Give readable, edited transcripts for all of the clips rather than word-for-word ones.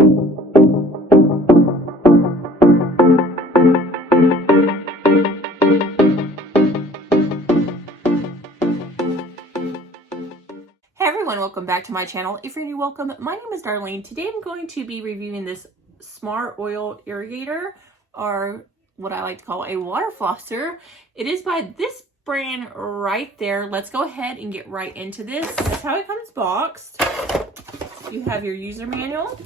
Hey everyone, welcome back to my channel. If you're new, welcome. My name is Darlene. Today I'm going to be reviewing this Smart Oil Irrigator, or what I like to call a water flosser. It is by this brand right there. Let's go ahead and get right into this. That's how it comes boxed. You have your user manual.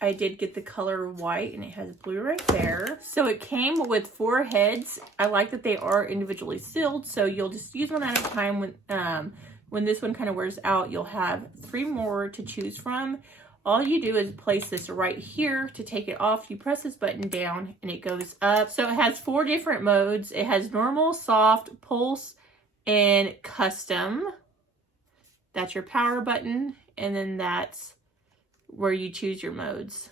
I did get the color white and it has blue right there. So it came with 4 heads. I like that they are individually sealed, so you'll just use one at a time. When this one kind of wears out, you'll have 3 more to choose from. All you do is place this right here. To take it off, you press this button down and it goes up. So it has 4 different modes. It has normal, soft, pulse, and custom. That's your power button, and then that's where you choose your modes.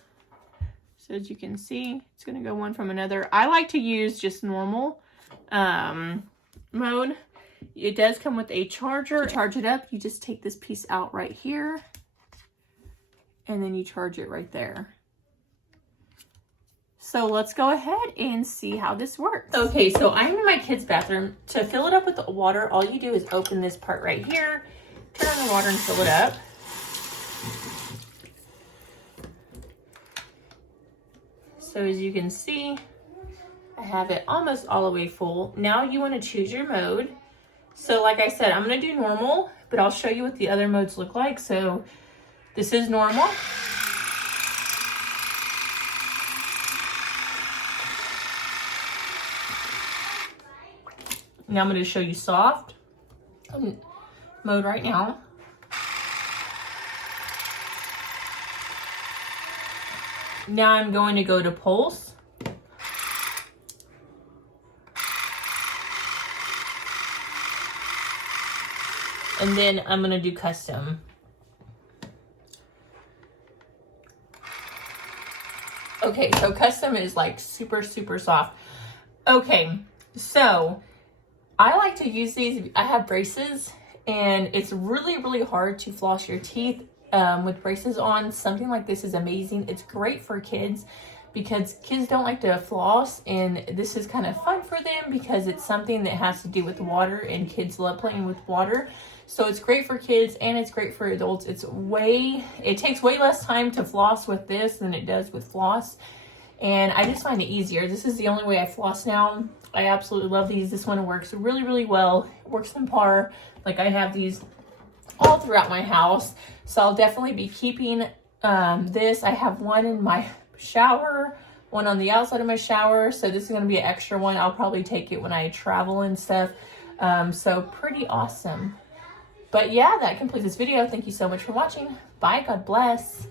So as you can see, it's going to go one from another. I like to use just normal mode. It does come with a charger. To charge it up, you just take this piece out right here, and then you charge it right there. So let's go ahead and see how this works. Okay, so I'm in my kid's bathroom. To fill it up with the water, all you do is open this part right here, turn on the water and fill it up. So as you can see, I have it almost all the way full. Now you want to choose your mode. So like I said, I'm going to do normal, but I'll show you what the other modes look like. So this is normal. Now I'm going to show you soft mode right now. Now I'm going to go to pulse. And then I'm going to do custom. Okay, so custom is like super, super soft. Okay, so I like to use these. I have braces, and it's really, really hard to floss your teeth with braces on. Something like this is amazing. It's great for kids because kids don't like to floss, and this is kind of fun for them because it's something that has to do with water, and kids love playing with water. So it's great for kids and it's great for adults. It takes way less time to floss with this than it does with floss. And I just find it easier. This is the only way I floss now. I absolutely love these. This one works really, really well. It works in par. Like, I have these all throughout my house. So I'll definitely be keeping this. I have one in my shower, one on the outside of my shower. So this is going to be an extra one. I'll probably take it when I travel and stuff. So pretty awesome. But yeah, that completes this video. Thank you so much for watching. Bye. God bless.